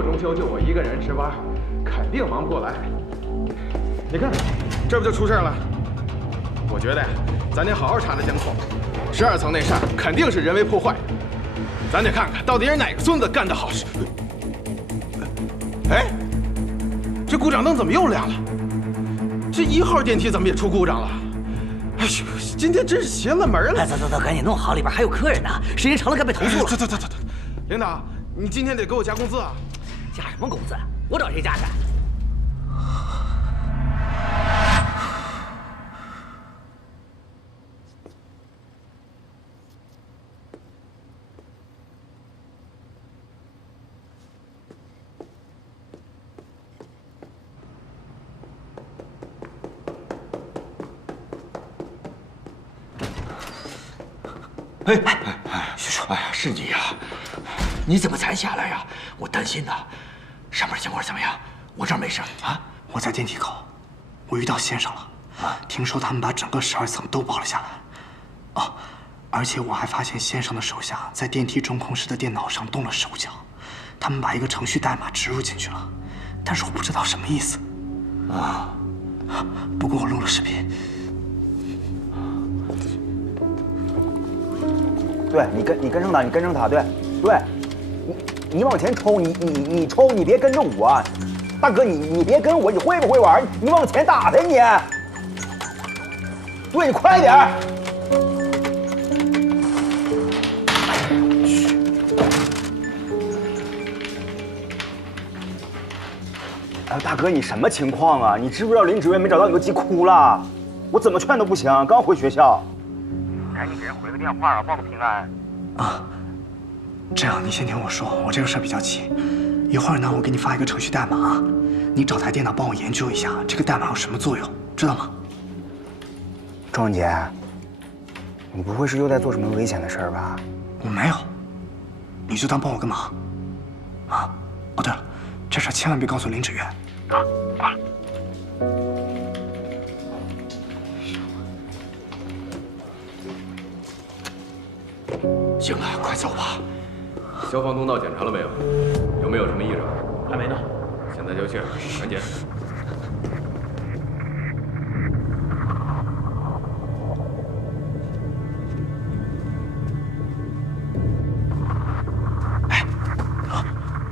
过中秋就我一个人值班，肯定忙不过来。你看，这不就出事了？我觉得呀，咱得好好查查监控。12层那扇肯定是人为破坏，咱得看看到底是哪个孙子干的好事。哎，这故障灯怎么又亮了？这1号电梯怎么也出故障了？哎呦，今天真是邪了门了！走，赶紧弄好，里边还有客人呢，时间长了该被投诉了。走，领导，你今天得给我加工资啊！加什么工资？我找谁加去？徐叔，哎呀，是你呀！你怎么才下来呀？我担心呐。上面情况怎么样？我这儿没事啊。我在电梯口，我遇到先生了。听说他们把整个12层都包了下来。哦，而且我还发现先生的手下在电梯中控室的电脑上动了手脚，他们把一个程序代码植入进去了，但是我不知道什么意思。不过我录了视频。对你跟上他，你跟上他，对，你往前冲，你冲，你别跟着我，大哥你别跟我，你会不会玩？你往前打他你，对你快点。哎，大哥你什么情况啊？你知不知道林主任没找到你都急哭了？我怎么劝都不行，刚回学校。赶紧给人回个电话啊，报个平安。这样你先听我说，我这个事儿比较急。一会儿呢，我给你发一个程序代码，你找台电脑帮我研究一下这个代码有什么作用，知道吗？庄姐，你不会是又在做什么危险的事儿吧？我没有，你就当帮我个忙。哦对了，这事儿千万别告诉林芷月。挂了。行了，快走吧。消防通道检查了没有？有没有什么异常？还没呢。现在就去，赶紧。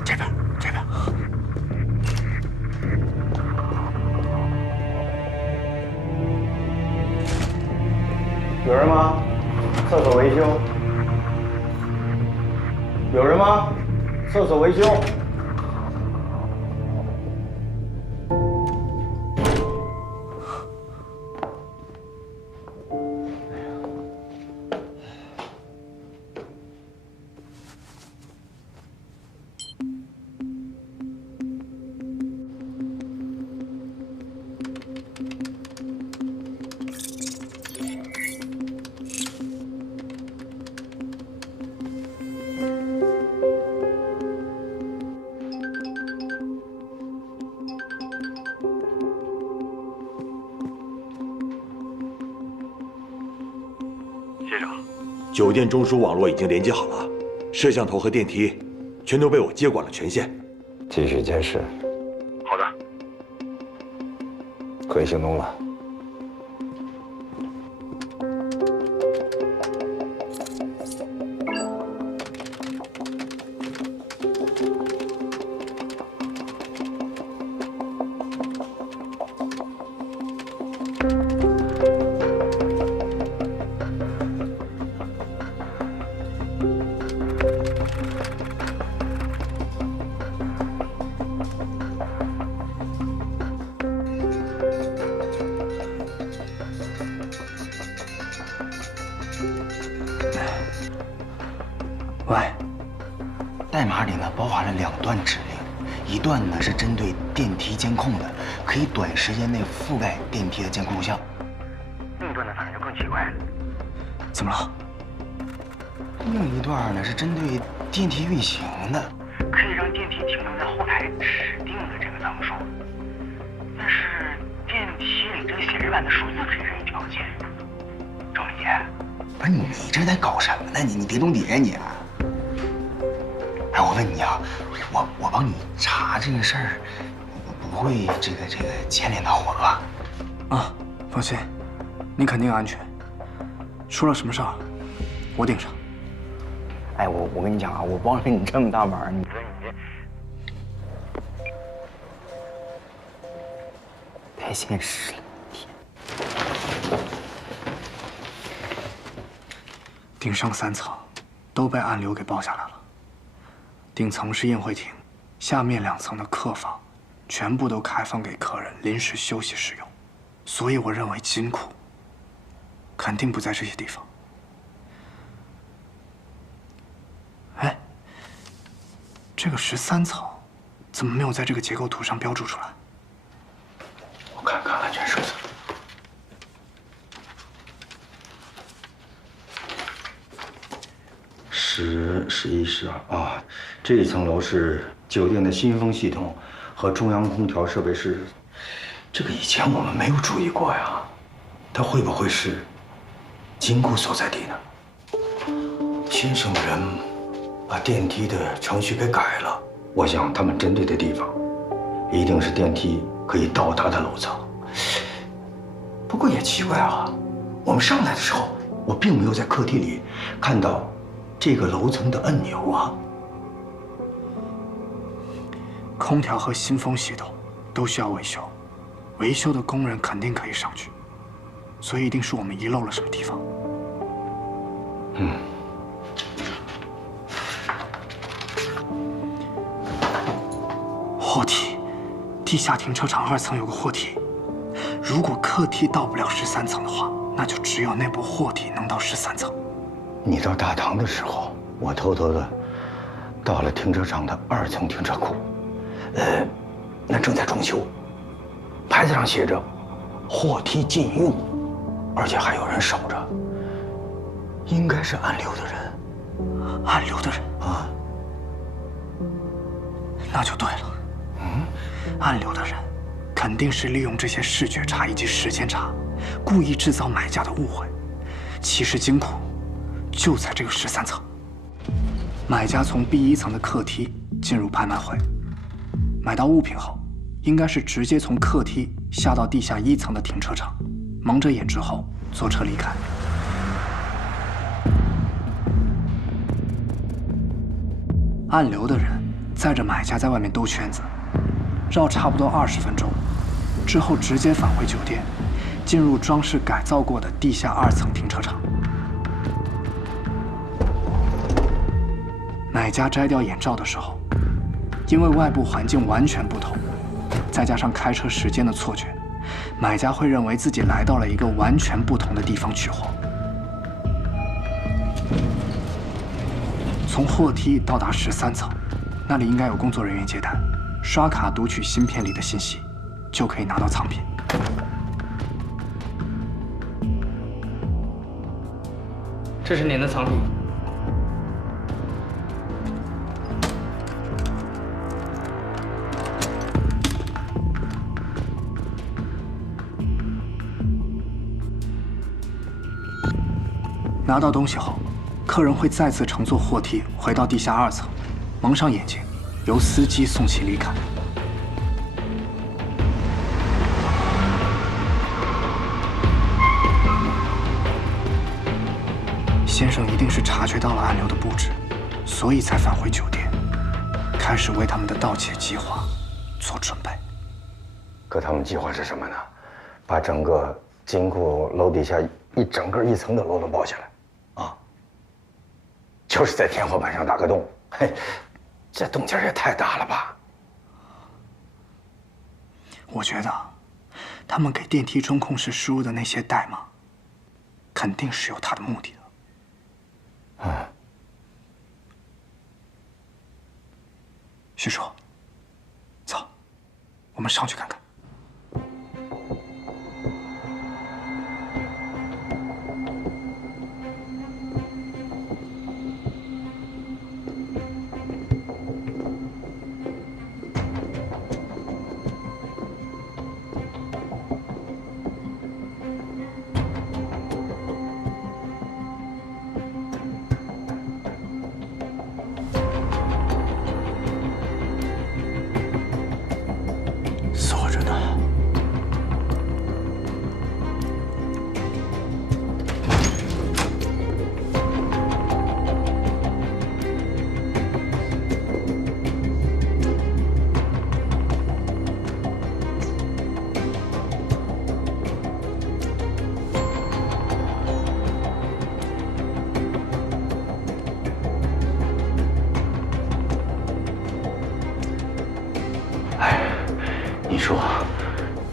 这边。有人吗？厕所维修。有人吗？厕所维修。酒店中枢网络已经连接好了，摄像头和电梯全都被我接管了权限。继续监视。好的，可以行动了。喂，代码里呢包含了2段指令，一段呢是针对电梯监控的，可以短时间内覆盖电梯的监控录像。另一段呢反正就更奇怪了。怎么了？另一段呢是针对电梯运行的，可以让电梯停留在后台指定的这个层数，但是电梯里这个显示板的数字可以任意调节。周丽姐，不是你这在搞什么呢？你别懂底呀你！哎，我问问你啊，我帮你查这个事儿，不会这个牵连到我吧？啊，放心，你肯定安全。出了什么事儿，我顶上。哎，我跟你讲啊，我帮了你这么大忙，你说你这太现实了。顶上3层都被暗流给包下来了。顶层是宴会厅，下面2层的客房全部都开放给客人临时休息使用，所以我认为金库肯定不在这些地方。哎，这个13层怎么没有在这个结构图上标注出来？我看看安全手册。10、11、12啊，这一层楼是酒店的新风系统和中央空调设备室。这个以前我们没有注意过呀，它会不会是金库所在地呢？先生的人把电梯的程序给改了，我想他们针对的地方一定是电梯可以到达的楼层。不过也奇怪啊，我们上来的时候，我并没有在客厅里看到这个楼层的按钮啊。空调和新风系统都需要维修，维修的工人肯定可以上去，所以一定是我们遗漏了什么地方。货梯，地下停车场2层有个货梯，如果客梯到不了13层的话，那就只有那部货梯能到13层。你到大堂的时候，我偷偷的到了停车场的2层停车库，那正在装修，牌子上写着货梯禁用，而且还有人守着，应该是暗流的人。暗流的人啊，那就对了。暗流的人肯定是利用这些视觉差以及时间差，故意制造买家的误会。其实金库就在这个13层。买家从B1层的客梯进入拍卖会，买到物品后，应该是直接从客梯下到地下1层的停车场，蒙着眼之后坐车离开。暗流的人载着买家在外面兜圈子，绕差不多20分钟，之后直接返回酒店，进入装饰改造过的地下2层停车场。买家摘掉眼罩的时候，因为外部环境完全不同，再加上开车时间的错觉，买家会认为自己来到了一个完全不同的地方取货。从货梯到达13层，那里应该有工作人员接待，刷卡读取芯片里的信息，就可以拿到藏品。这是您的藏品。拿到东西后，客人会再次乘坐货梯回到地下2层，蒙上眼睛，由司机送其离开。先生一定是察觉到了暗流的布置，所以才返回酒店，开始为他们的盗窃计划做准备。可他们计划是什么呢？把整个金库楼底下整个1层的楼都包下来。就是在天花板上打个洞，嘿，这动静也太大了吧！我觉得，他们给电梯中控室输入的那些代码，肯定是有他的目的的。徐叔，走，我们上去看看。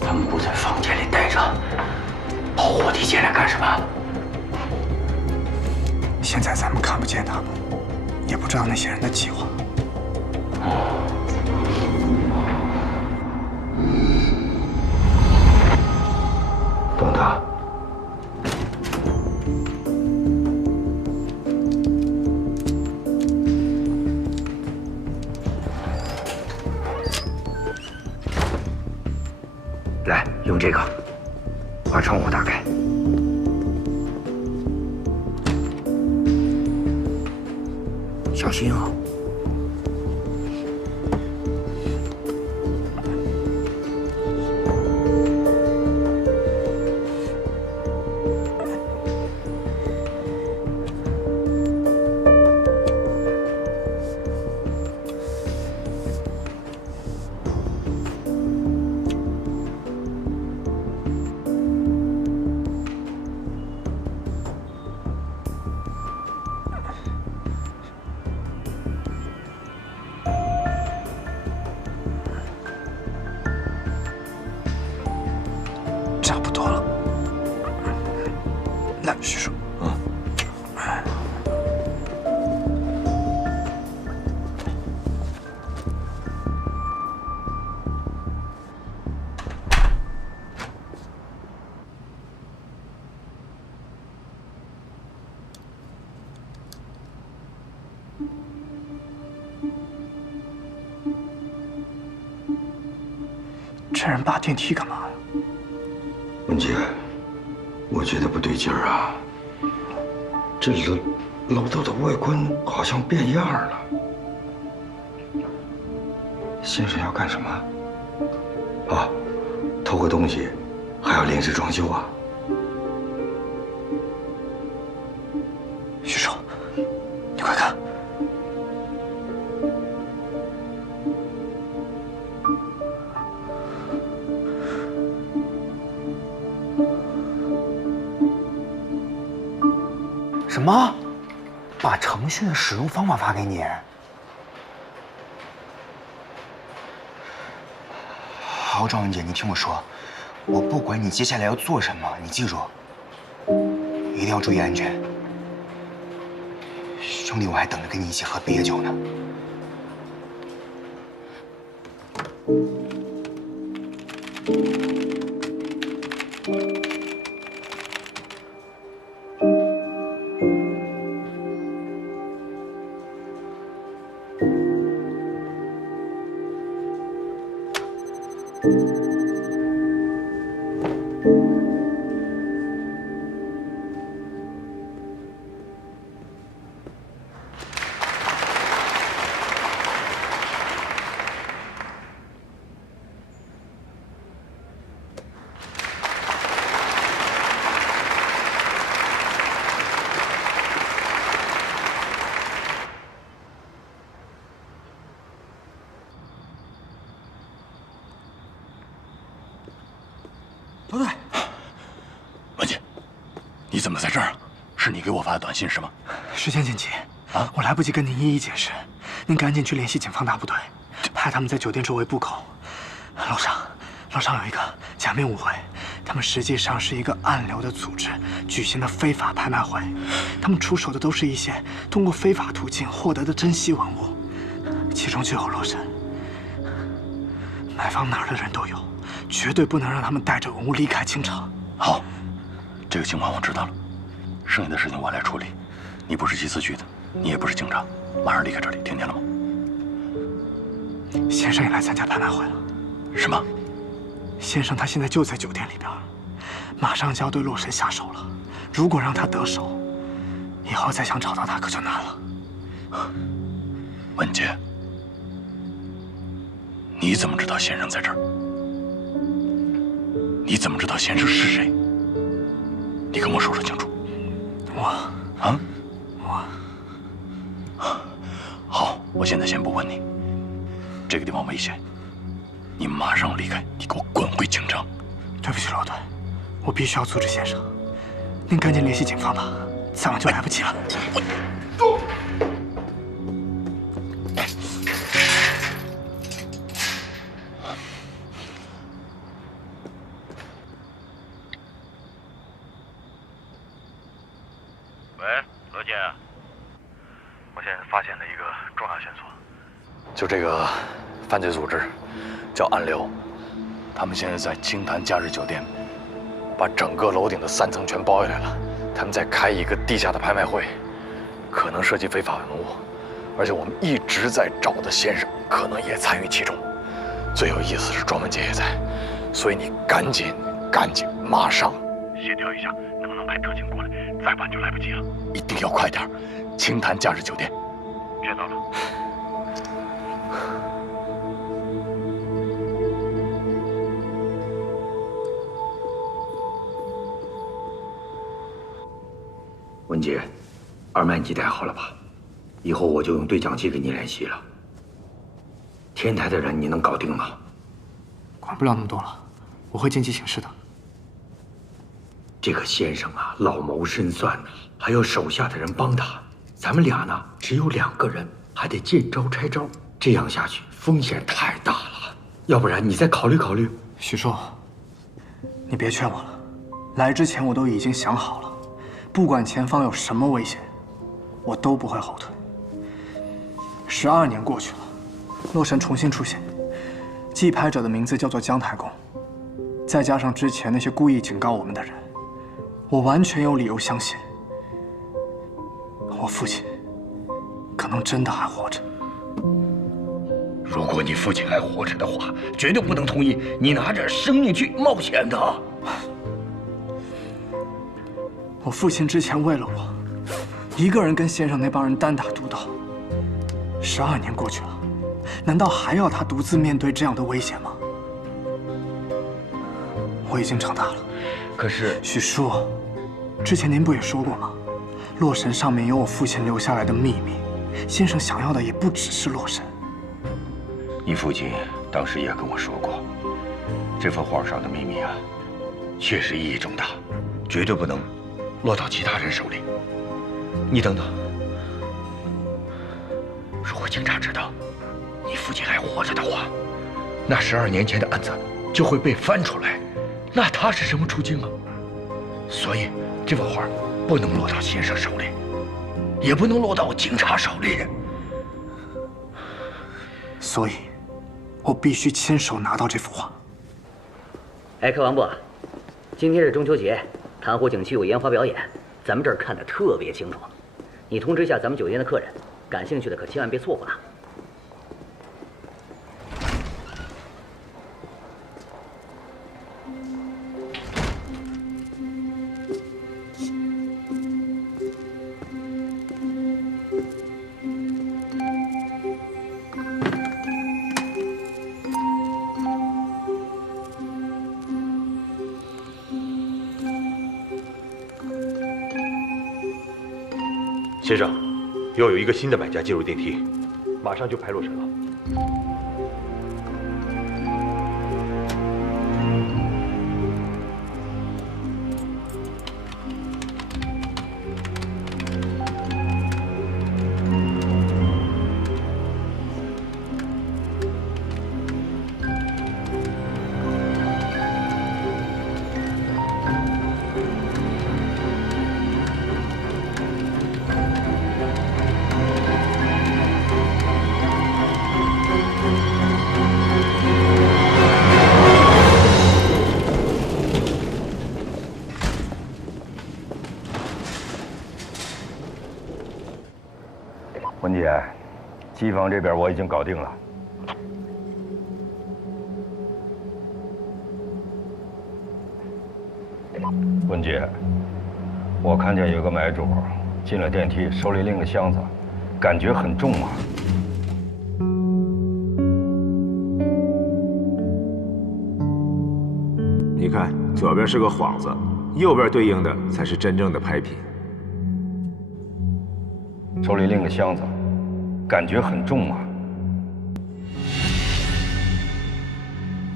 他们不在房间里待着，跑火梯进来干什么？现在咱们看不见他们，也不知道那些人的计划。等他。来，用这个把窗户打开。小心啊！差不多了。来，徐叔。这人扒电梯干嘛呀？文杰，我觉得不对劲儿啊！这楼道的外观好像变样了。先生要干什么？啊，偷个东西，还要临时装修啊？徐叔，你快看！什么？把程序的使用方法发给你？好，赵文姐，你听我说，我不管你接下来要做什么，你记住，一定要注意安全。兄弟，我还等着跟你一起喝毕业酒呢。罗队，文杰，你怎么在这儿啊？是你给我发的短信是吗？时间紧急啊，我来不及跟您一一解释，您赶紧去联系警方大部队，派他们在酒店周围布口。楼上有一个假面舞会，他们实际上是一个暗流的组织举行的非法拍卖会，他们出手的都是一些通过非法途径获得的珍稀文物，其中就有洛神。买房哪儿的人都有，绝对不能让他们带着文物离开清城。好，这个情况我知道了，剩下的事情我来处理。你不是缉私局的，你也不是警察，马上离开这里，听见了吗？先生也来参加拍卖会了。什么？先生他现在就在酒店里边，马上就要对洛神下手了。如果让他得手，以后再想找到他可就难了。文杰，你怎么知道先生在这儿？你怎么知道先生是谁？你跟我说清楚。好，我现在先不问你。这个地方危险，你马上离开，你给我滚回京城。对不起，罗队，我必须要阻止先生。您赶紧联系警方吧，再晚就来不及了。何姐，我现在发现了一个重要线索，就这个犯罪组织叫暗流，他们现在在清潭假日酒店，把整个楼顶的3层全包下来了。他们在开一个地下的拍卖会，可能涉及非法文物，而且我们一直在找的先生可能也参与其中。最有意思是庄文杰也在，所以你赶紧马上协调一下，能不能派特警过来？再晚就来不及了，一定要快点！清潭假日酒店，知道了。文杰，二麦你带好了吧？以后我就用对讲机给你联系了。天台的人你能搞定吗？管不了那么多了，我会见机行事的。这个先生啊，老谋深算呢，还有手下的人帮他。咱们俩呢，只有2个人，还得见招拆招，这样下去风险太大了。要不然你再考虑考虑。许叔，你别劝我了，来之前我都已经想好了，不管前方有什么危险，我都不会后退。12年过去了，洛神重新出现，记拍者的名字叫做姜太公，再加上之前那些故意警告我们的人，我完全有理由相信，我父亲可能真的还活着。如果你父亲还活着的话，绝对不能同意你拿着生命去冒险的。我父亲之前为了我，一个人跟先生那帮人单打独斗。12年过去了，难道还要他独自面对这样的危险吗？我已经长大了。可是许叔，之前您不也说过吗？洛神上面有我父亲留下来的秘密，先生想要的也不只是洛神。你父亲当时也跟我说过，这幅画上的秘密啊，确实意义重大，绝对不能落到其他人手里。你等等，如果警察知道你父亲还活着的话，那12年前的案子就会被翻出来，那他是什么处境啊？所以这幅画不能落到先生手里，也不能落到警察手里。所以，我必须亲手拿到这幅画。哎，柯王部，今天是中秋节，潭湖景区有烟花表演，咱们这儿看得特别清楚。你通知一下咱们酒店的客人，感兴趣的可千万别错过了。先生，又有一个新的买家进入电梯，马上就拍洛神了。文姐，机房这边我已经搞定了。文姐，我看见有个买主进了电梯，手里拎个箱子，感觉很重啊。你看，左边是个幌子，右边对应的才是真正的拍品。手里拎个箱子，感觉很重啊。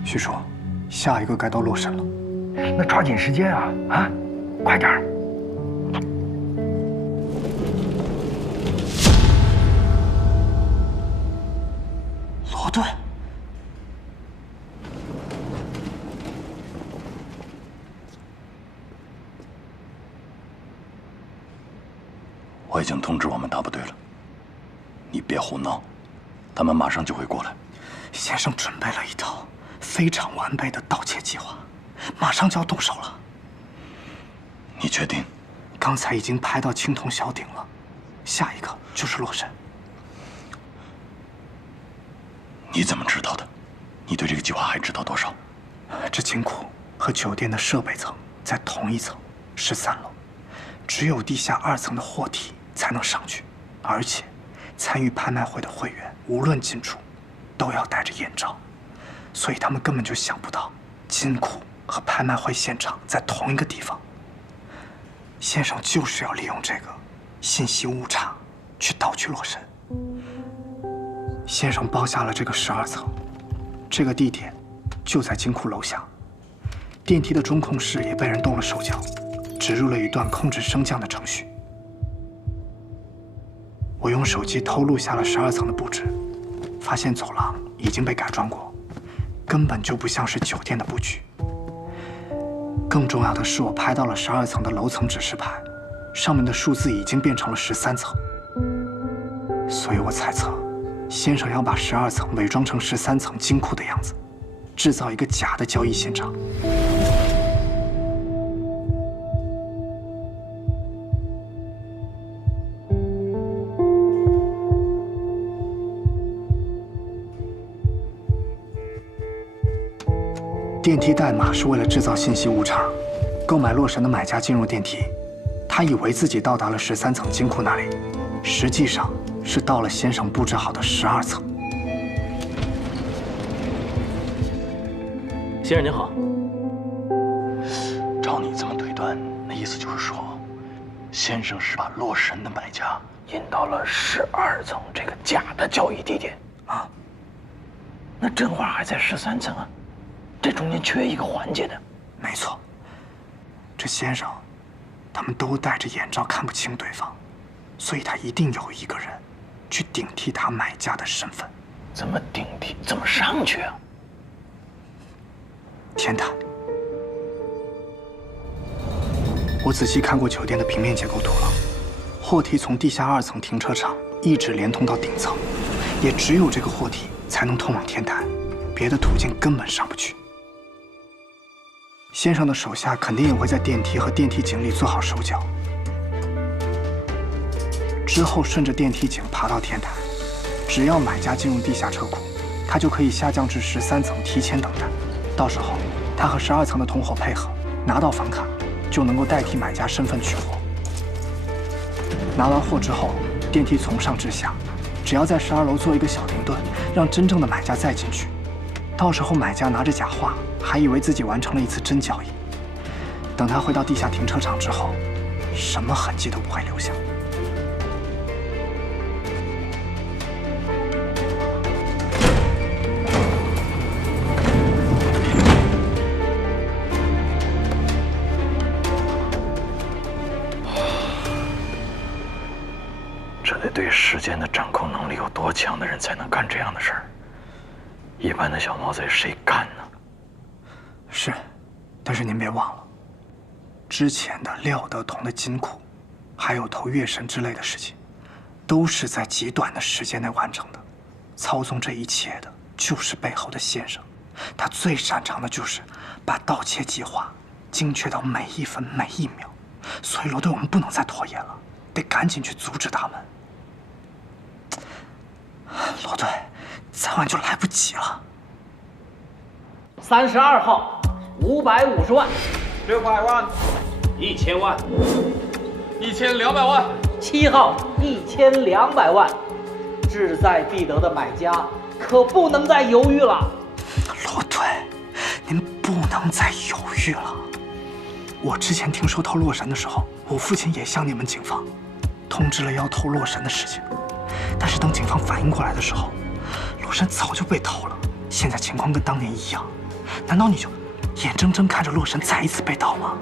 许叔，下一个该到洛神了。那抓紧时间啊！啊，快点儿！罗顿。我已经通知我们大部队了，你别胡闹，他们马上就会过来。先生准备了一套非常完备的盗窃计划，马上就要动手了。你确定？刚才已经拍到青铜小鼎了，下一个就是洛神。你怎么知道的？你对这个计划还知道多少？这金库和酒店的设备层在同一层，13楼，只有地下2层的货梯才能上去，而且参与拍卖会的会员无论进出都要戴着眼罩，所以他们根本就想不到金库和拍卖会现场在同一个地方。先生就是要利用这个信息误差去盗取洛神。先生包下了这个12层，这个地点就在金库楼下。电梯的中控室也被人动了手脚，植入了一段控制升降的程序。我用手机偷录下了12层的布置，发现走廊已经被改装过，根本就不像是酒店的布局。更重要的是，我拍到了12层的楼层指示牌，上面的数字已经变成了13层。所以我猜测，先生要把12层伪装成13层金库的样子，制造一个假的交易现场。电梯代码是为了制造信息误差。购买洛神的买家进入电梯，他以为自己到达了13层金库那里，实际上是到了先生布置好的12层。先生您好。照你这么推断，那意思就是说，先生是把洛神的买家引到了12层这个假的交易地点啊。那真话还在13层啊，这中间缺一个环节的。没错，这先生他们都戴着眼罩，看不清对方，所以他一定有一个人去顶替他买家的身份。怎么顶替？怎么上去啊？天台，我仔细看过酒店的平面结构图了，货梯从地下2层停车场一直连通到顶层，也只有这个货梯才能通往天台，别的途径根本上不去。先生的手下肯定也会在电梯和电梯井里做好手脚，之后顺着电梯井爬到天台。只要买家进入地下车库，他就可以下降至13层提前等待。到时候他和12层的同伙配合，拿到房卡，就能够代替买家身份取货。拿完货之后，电梯从上至下，只要在12楼做一个小停顿，让真正的买家再进去。到时候买家拿着假话，还以为自己完成了一次真交易。等他回到地下停车场之后，什么痕迹都不会留下。这得对时间的掌控能力有多强的人才能干这样的事儿？一般的小毛贼谁干呢？是，但是您别忘了，之前的廖德同的金库，还有投月神之类的事情，都是在极短的时间内完成的。操纵这一切的就是背后的先生，他最擅长的就是把盗窃计划精确到每一分每一秒。所以罗队，我们不能再拖延了，得赶紧去阻止他们。罗队，再晚就来不及了。32号550万，600万，1000万，1200万，7号1200万，志在必得的买家可不能再犹豫了。罗队，您不能再犹豫了。我之前听说偷洛神的时候，我父亲也向你们警方通知了要偷洛神的事情，但是等警方反应过来的时候，洛神早就被偷了。现在情况跟当年一样，难道你就眼睁睁看着洛神再一次被盗吗？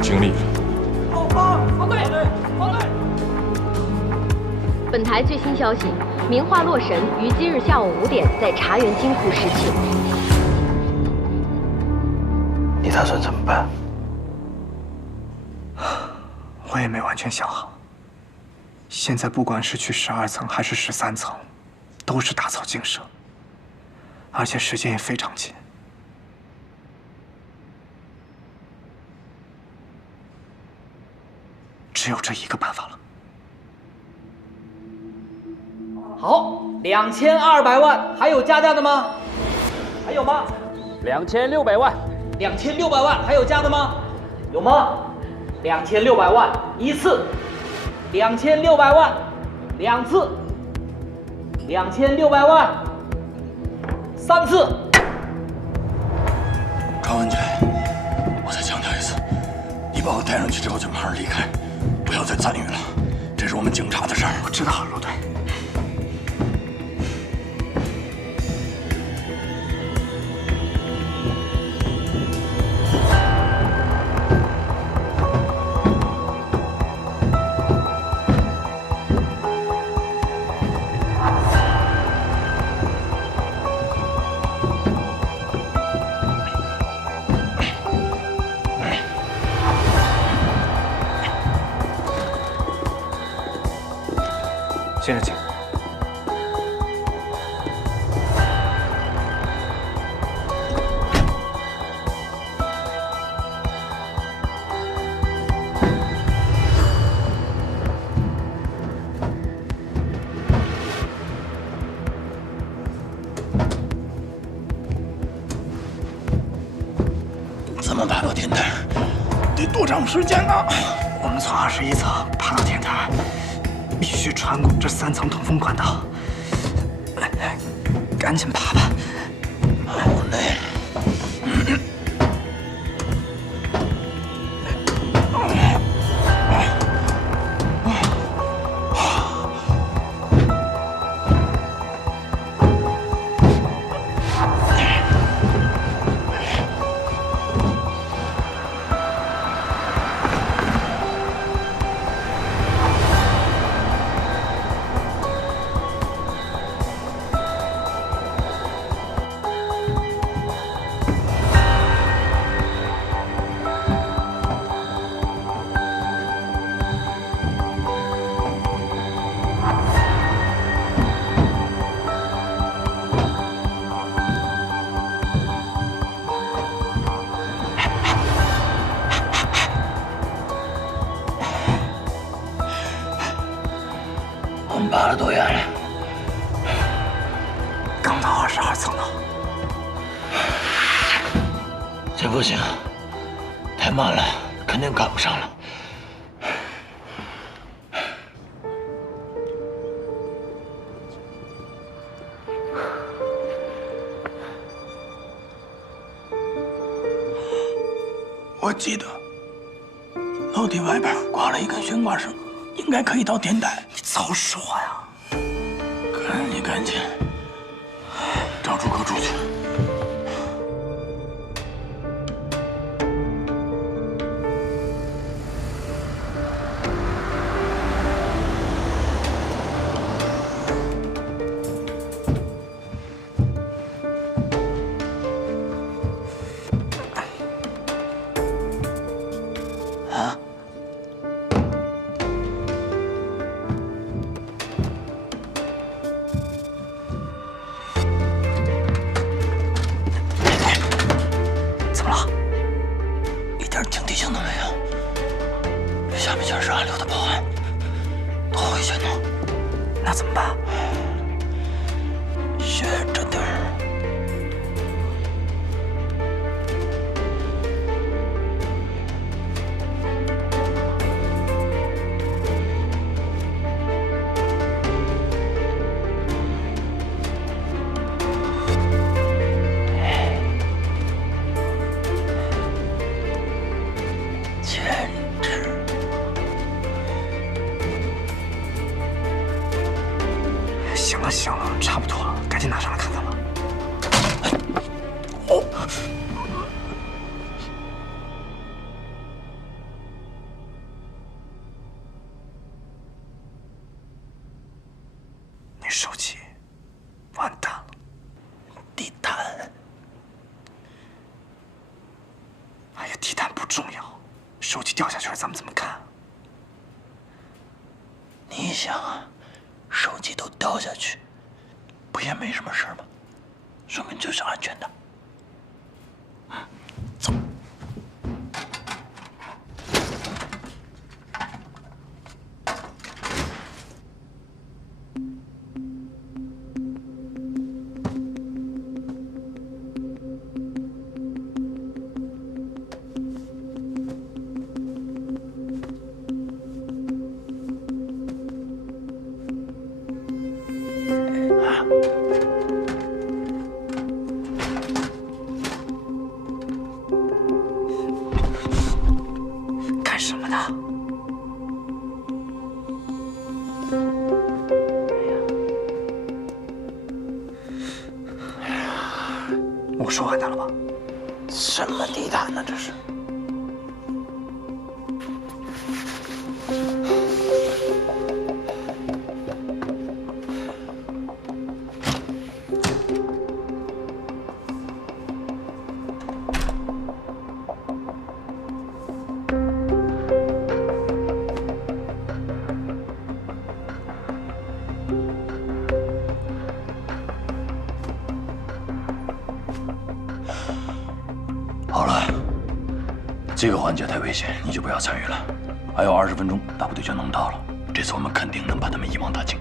尽力了。后方，我台最新消息，名画洛神于今日下午5点在茶园金库失窃。你打算怎么办？我也没完全想好。现在不管是去12层还是13层，都是打草惊蛇，而且时间也非常紧。只有这一个办法了。好，2200万，还有加价的吗？还有吗2600万，2600万，还有加的吗？有吗？2600万一次，2600万2次，2600万3次。高文杰，我再强调一次，你把我带上去之后就马上离开，不要再参与了，这是我们警察的事儿。我知道，陆队。先生，请。怎么爬到天台？得多长时间呢？我们从21层爬到天台。必须穿过这3层通风管道，赶紧爬吧。好累。我们爬了多远了？刚到22层呢。这不行，太慢了，肯定赶不上了。我记得楼梯外边挂了一根悬挂绳，应该可以到天台。你早说呀！赶紧找出口出去。啊？怎么了？一点警惕性都没有。这下面全是暗流的报案，多危险呢！那怎么办？先站点儿。行了，差不多了，赶紧拿上来看看吧。重要，手机掉下去了，咱们怎么看？你想啊，手机都掉下去，不也没什么事吗？说明这是安全的。走。干什么呢？我说完他了吧？什么地毯呢？这是。好了，这个环节太危险，你就不要参与了。还有20分钟，大部队就能到了。这次我们肯定能把他们一网打尽。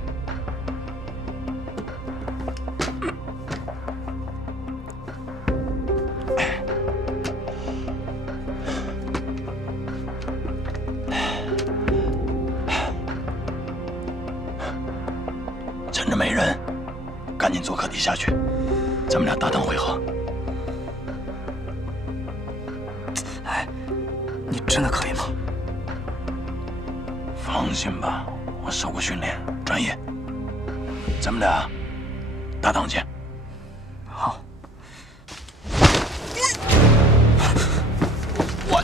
趁着没人，赶紧坐客梯下去，咱们俩搭档会合。你真的可以吗？放心吧，我受过训练，专业。咱们俩搭档见。好。我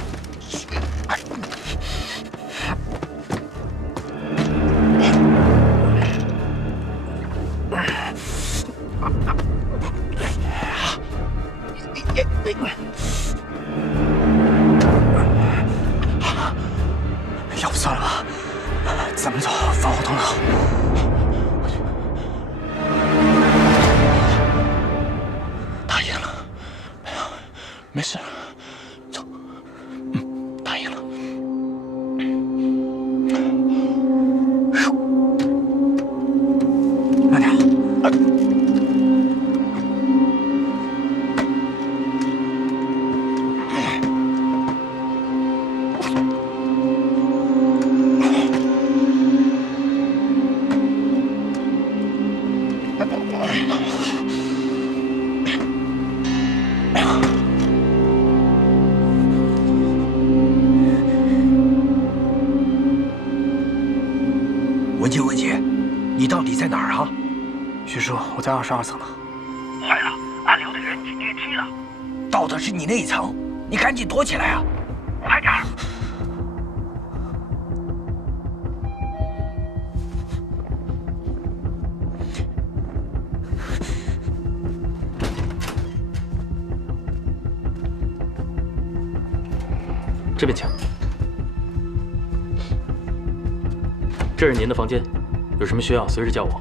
要不算了吧，咱们走，防火通道。打赢了，没事，走。打赢了。慢点。文杰，你到底在哪儿啊？徐叔，我在22层呢。坏了，暗流的人进电梯了。到的是你那一层，你赶紧躲起来啊！快点儿！这边请。这是您的房间，有什么需要随时叫我。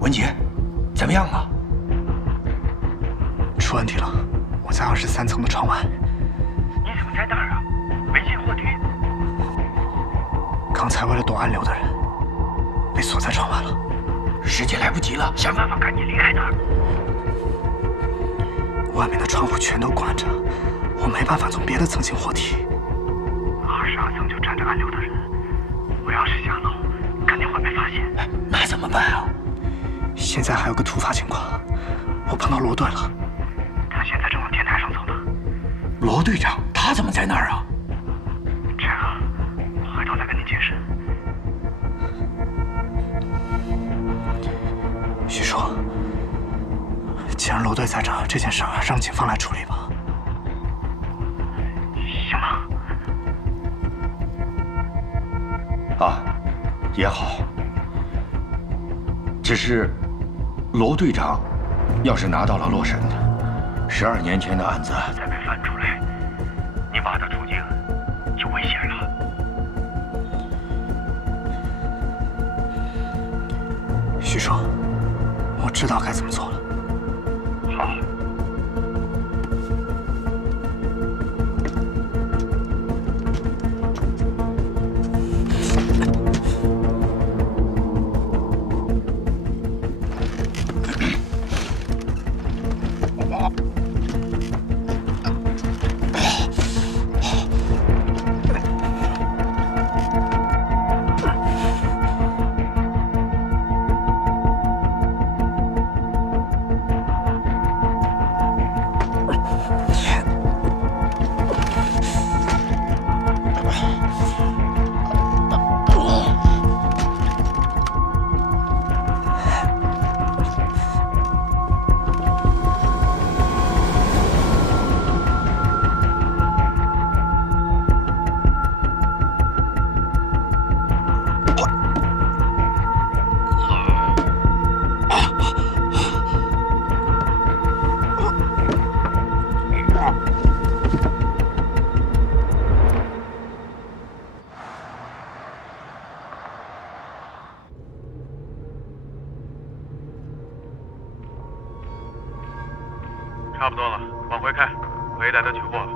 文杰，怎么样啊？出问题了，我在23层的窗外。你怎么在那儿啊？没进货梯。刚才为了躲暗流的人，被锁在窗外了。时间来不及了，想办法赶紧离开那儿。外面的窗户全都关着，我没办法从别的层进货梯。22层就站着暗流的人，我要是下楼，肯定会被发现。那怎么办啊？现在还有个突发情况，我碰到罗队了，他现在正往天台上走呢。罗队长，他怎么在那儿啊？这个，回头再跟你解释。徐叔，既然罗队在这，这件事让警方来处理吧。啊，也好。只是，罗队长要是拿到了洛神12年前的案子再被翻出来，你爸的处境就危险了。徐叔，我知道该怎么做了。好。差不多了，往回开，可以带他取货了。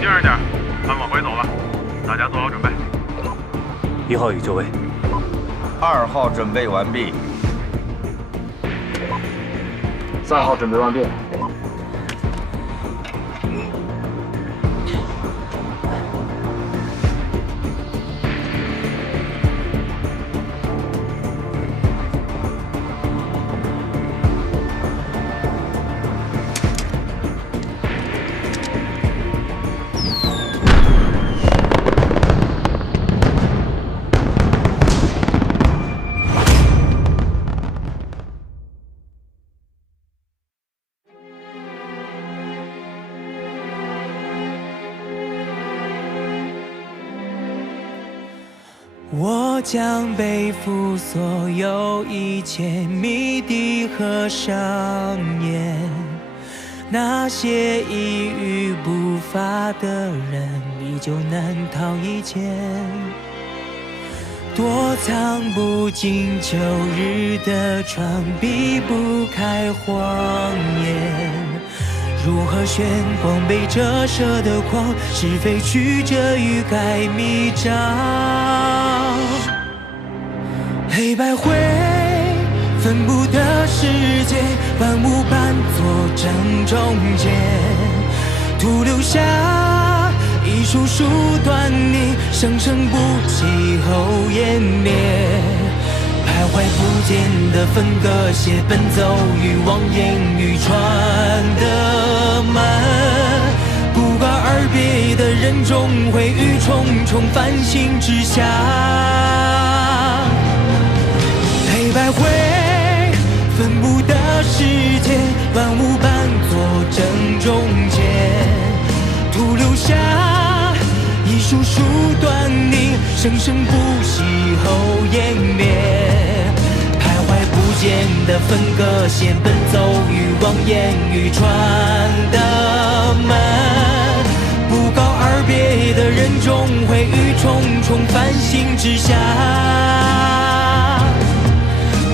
精神点，咱往回走了，大家做好准备。1号已就位，2号准备完毕，3号准备完毕。我将背负所有一切谜底和上演，那些一语不发的人依旧难逃一劫，躲藏不进旧日的窗，避不开谎言。如何炫光被折射的光，是非曲折欲盖弥彰。黑白灰分不得世界，万物伴作正中间，徒留下一束束端倪，生生不息后湮灭。徘徊不见的分割线，奔走于望眼欲穿的门，不告而别的人终会于重重繁星之下。黑白灰分不得世界，万物伴作正中间，徒留下一束束端倪，生生不息后湮灭。徘徊不见的分割线，奔走于望眼欲穿的门，不告而别的人终会于重重繁星之下。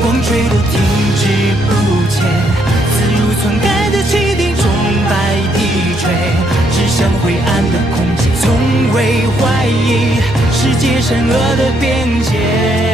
光坠落停滞不前，自如篡改的汽笛钟摆低垂，指向灰暗的空间，从未怀疑世界善恶的边界。